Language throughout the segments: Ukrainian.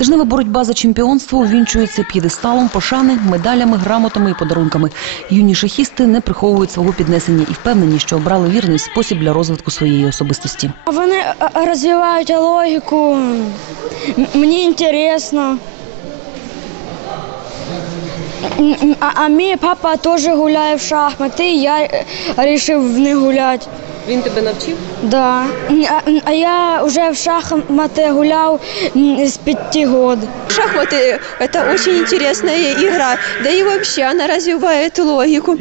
Тижнева боротьба за чемпіонство увінчується п'єдесталом, пошани, медалями, грамотами і подарунками. Юні шахісти не приховують свого піднесення і впевнені, що обрали вірний спосіб для розвитку своєї особистості. Вони е, розвивають логіку. Мені цікаво. А, а мій папа теж гуляє в шахмати, і я вирішив не гуляти. Він тебе навчив? Да. А, а я вже в шахмати гуляв з п'яти років. Шахматы – это очень интересная игра, да и вообще она развивает логику,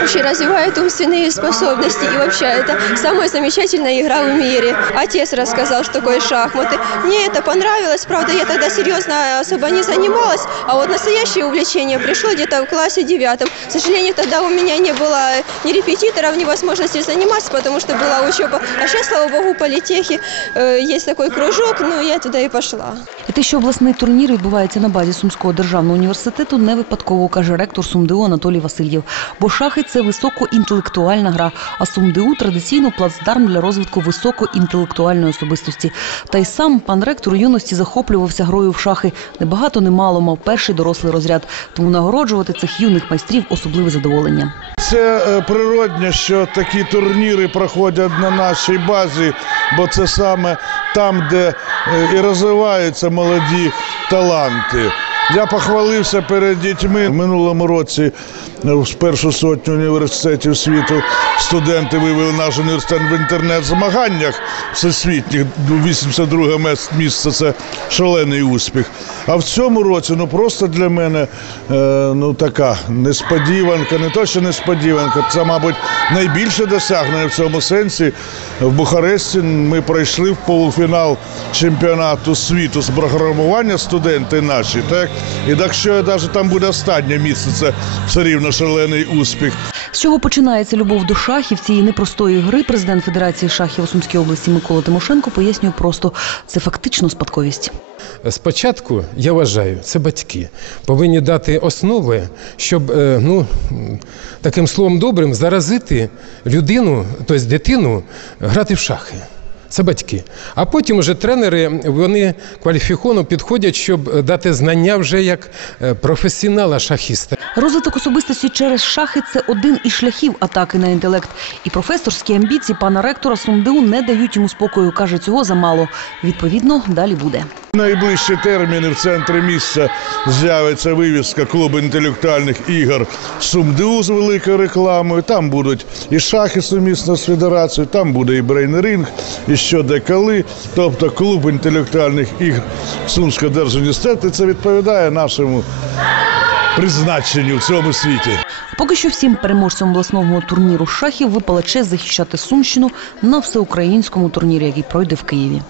вообще развивает умственные способности, и вообще это самая замечательная игра в мире. Отец рассказал, что такое шахматы. Мне это понравилось, правда, я тогда серьезно особо не занималась, а вот настоящее увлечение пришло где-то в классе девятом. К сожалению, тогда у меня не было ни репетиторов, ни возможности заниматься, потому что была учеба. А сейчас, слава богу, в политехе э, есть такой кружок, ну я туда и пошла. І те, що обласний турнір відбувається на базі Сумського державного університету, не випадково каже ректор СумДУ Анатолій Васильєв. Бо шахи це високоінтелектуальна гра, а СумДУ традиційно плацдарм для розвитку високоінтелектуальної особистості. Та й сам пан ректор у юності захоплювався грою в шахи. Небагато немало мав перший дорослий розряд. Тому нагороджувати цих юних майстрів особливе задоволення. Це е, природне, що такі турніри проходять на нашій базі, бо це саме там, де е, і розвиваються молоді таланти. Я похвалився перед дітьми в минулому році е, в першу сотню університетів світу студенти вивели наш університет в інтернет-змаганнях всесвітніх. 82 мес- місце це шалений успіх. А в цьому році ну просто для мене е, ну така несподіванка, не то що несподіванка, це, мабуть, найбільше досягнення в цьому сенсі. В Бухаресті ми пройшли в полуфінал чемпіонату світу з програмування студенти наші. Так і якщо навіть там буде останнє місце, це все рівно шалений успіх. З чого починається любов до шахів цієї непростої гри, президент Федерації шахів у Сумській області Микола Тимошенко пояснює просто це фактично спадковість. Спочатку, я вважаю, це батьки повинні дати основи, щоб е, ну, таким словом добрим заразити людину, тобто дитину, грати в шахи. Це батьки. А потім вже тренери вони кваліфіковано підходять, щоб дати знання вже як е, професіонала шахіста. Розвиток особистості через шахи це один із шляхів атаки на інтелект. І професорські амбіції пана ректора Сундеу не дають йому спокою. каже, цього замало. Відповідно, далі буде. Найближчі терміни в центрі місця з'явиться вивіска клубу інтелектуальних ігор СумДУ з великою рекламою. Там будуть і шахи сумісно з федерацією, там буде і брейнринг, і що де коли. Тобто клуб інтелектуальних ігор Сумського держуніверситету. Це відповідає нашому призначенню в цьому світі. Поки що всім переможцям обласного турніру шахів випала честь захищати Сумщину на всеукраїнському турнірі, який пройде в Києві.